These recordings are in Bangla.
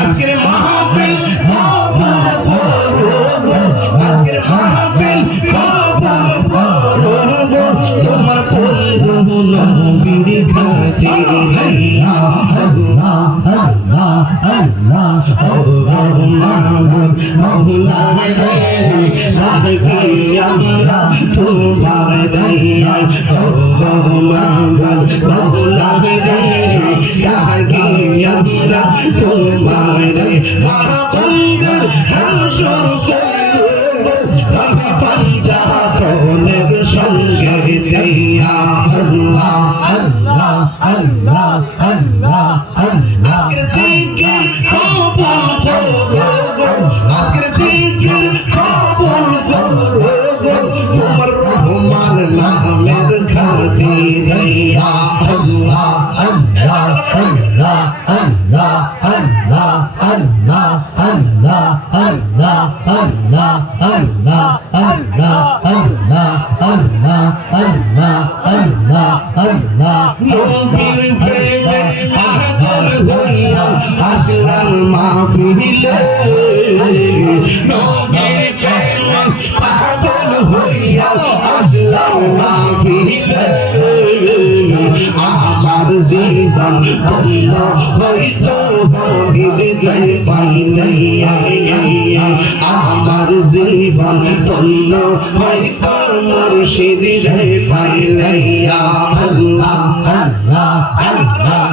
আজকের মাহফিল আজকের মাহফিল তোমার বন্ধু নবীর খাতিরে পঞ্জাতনের সঙ্গে দিয়া আল্লাহ আল্লাহ আল্লাহ আল্লাহ আজকের জিকির কবুল করো আজকের জিকির কবুল করো তোমার রহমান নামের খাতিরে আল্লাহ আল্লাহ আল্লাহ আল্লাহ আল্লাহ আল্লাহ আল্লাহ আল্লাহ আল্লাহ আল্লাহ আল্লাহ আল্লাহ আল্লাহ আল্লাহ আল্লাহ আল্লাহ নবীর প্রেমে পাগল হইয়া আসলাম মাহফিলে নবীর প্রেমে পাগল হইয়া আসলাম মাহফিলে আমার জীবন বন্ধ হইতো হৃদয় পাইলে আমার জীবন বন্ধ হইতো মুর্শিদ পাইলে আল্লাহ আল্লাহ আল্লাহ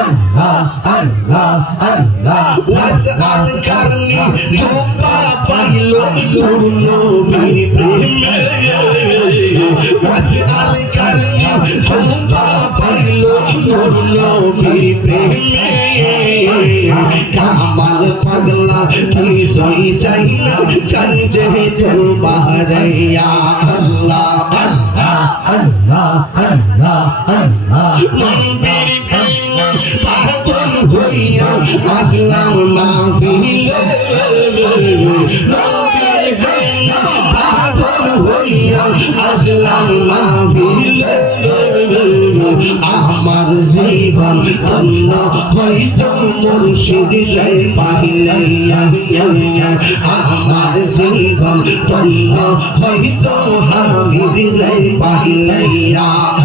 আল্লাহ আল্লাহ আল্লাহ ওয়াসআল করনি জোপা পাইলো নবীর প্রেমে ওয়াসআল করনি জোপা পাইলো নবীর প্রেমে কামাল পাগলা কি সই চাই না চাই যে তোর বাহারে আল্লাহ আল্লাহ আল্লাহ আল্লাহ আল্লাহ নবীর প্রেমে পাগল হইয়া আসলাম মাহফিলে নবীর প্রেমে পাগল হইয়া আসলাম মাহফিলে আমার জীবন ধন্য হইতো মুর্শিদ পাইলে আমার জীবন ধন্য হইতো হাফিজ পাইলে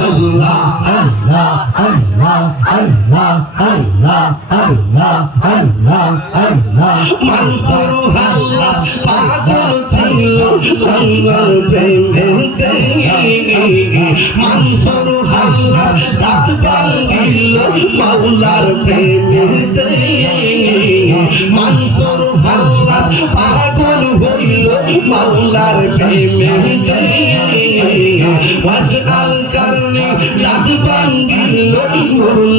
আল্লাহ আল্লাহ আল্লাহ আল্লাহ আল্লাহ আল্লাহ আল্লাহ আল্লাহ মানসুর হাল্লাস পাগল ছিল আমার প্রেমেতে মানসুর হাল্লাস দাঁত ভাঙিল মাওলার প্রেমেতে মানসুর হাল্লাস পাগল হইল মাওলার প্রেমেতে ওয়াসআল করনি দাঁত ভাঙিল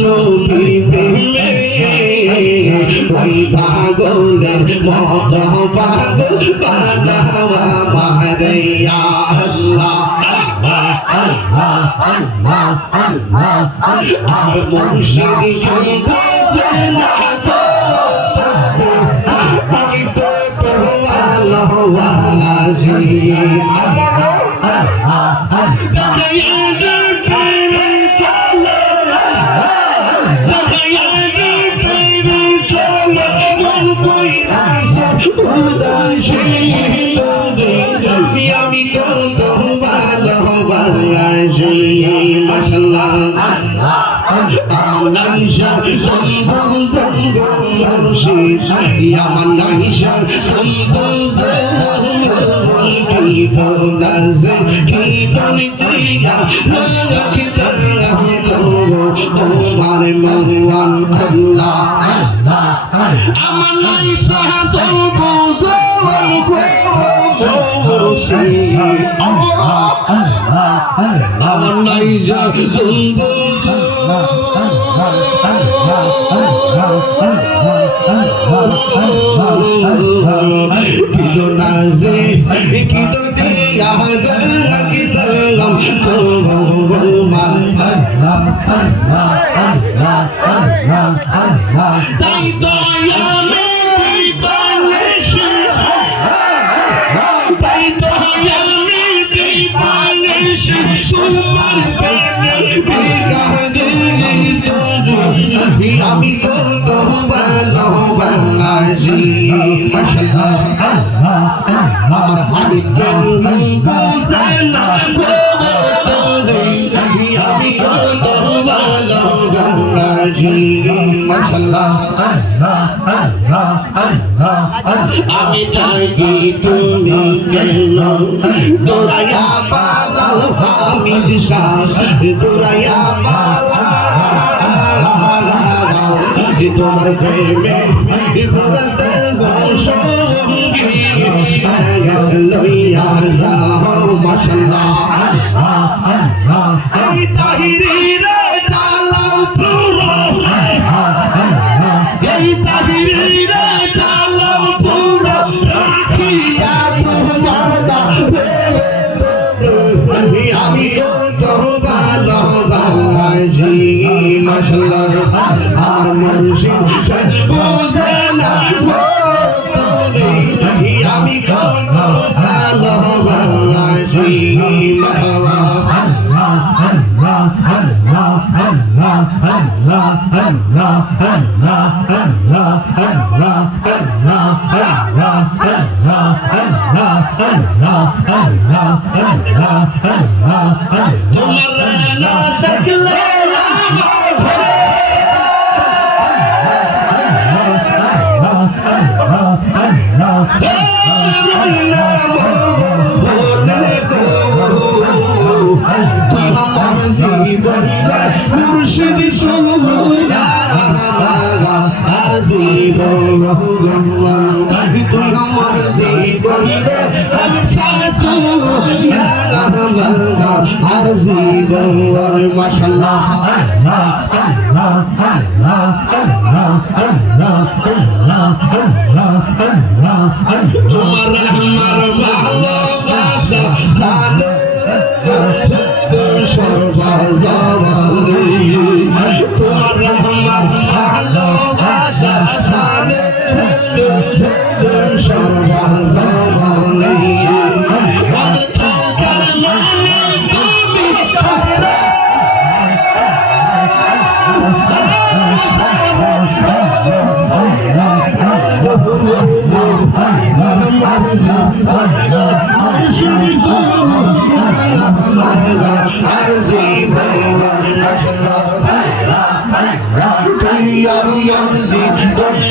নবীর প্রেমে ওই পাগলের মত পাগল বানাওয়া মারে আল্লাহ আল্লাহ আল্লাহ আল্লাহ আর মুর্শিদ কাছে না তো আমি তো ভালোবাসি আমি কত ভালোবাসি মাশাআল্লাহ নাইশা সম্ভব সম্ভব মুর্শিদ আমার নাইশা সম্ভব কি তো দাসে কি কোনি তুইয়া রাখিতা তোমার মওলান আল্লাহ আমার নাইশা সম্ভব আমার নাইশা সম্ভব কিদো নাজে কিদো দিয়া কিদো মান তাই দয়ালে দিবানিশি তাই দয়ালে দিবানিশি তোমার আমি কত ভালোবাসি মাশাআল্লাহ আমার হাবিবের বুঝায় না আমি কত ভালোবাসি মাশাআল্লাহ আমি ডাকি তুমি কেন দৌড়াইয়া পালাও হামিদ শাহ দৌড়াইয়া তোমার প্রেমে ভরতে বসঙ্গী লইয়া যাও মাশাআল্লাহ এই তাহিরিরে চালাও পুরো এই তাহিরিরে চালাও পুরো রাখিয়া তোমার আমি তো ভালোবাসি মাশাআল্লাহ আর মুর্শিদ বুঝে না আমি কত ভালোবাসি তোমার না দেখলে মুর্শিদ সোয়া আর জীবন তুই আমার জীবন আচ্ছা আর জীবন মাশাআল্লাহ তোমার আমার ভালোবাসা সাথে সর্বজনে তোমার আমার ভালোবাসা সাথে সর্বজনে জীবনে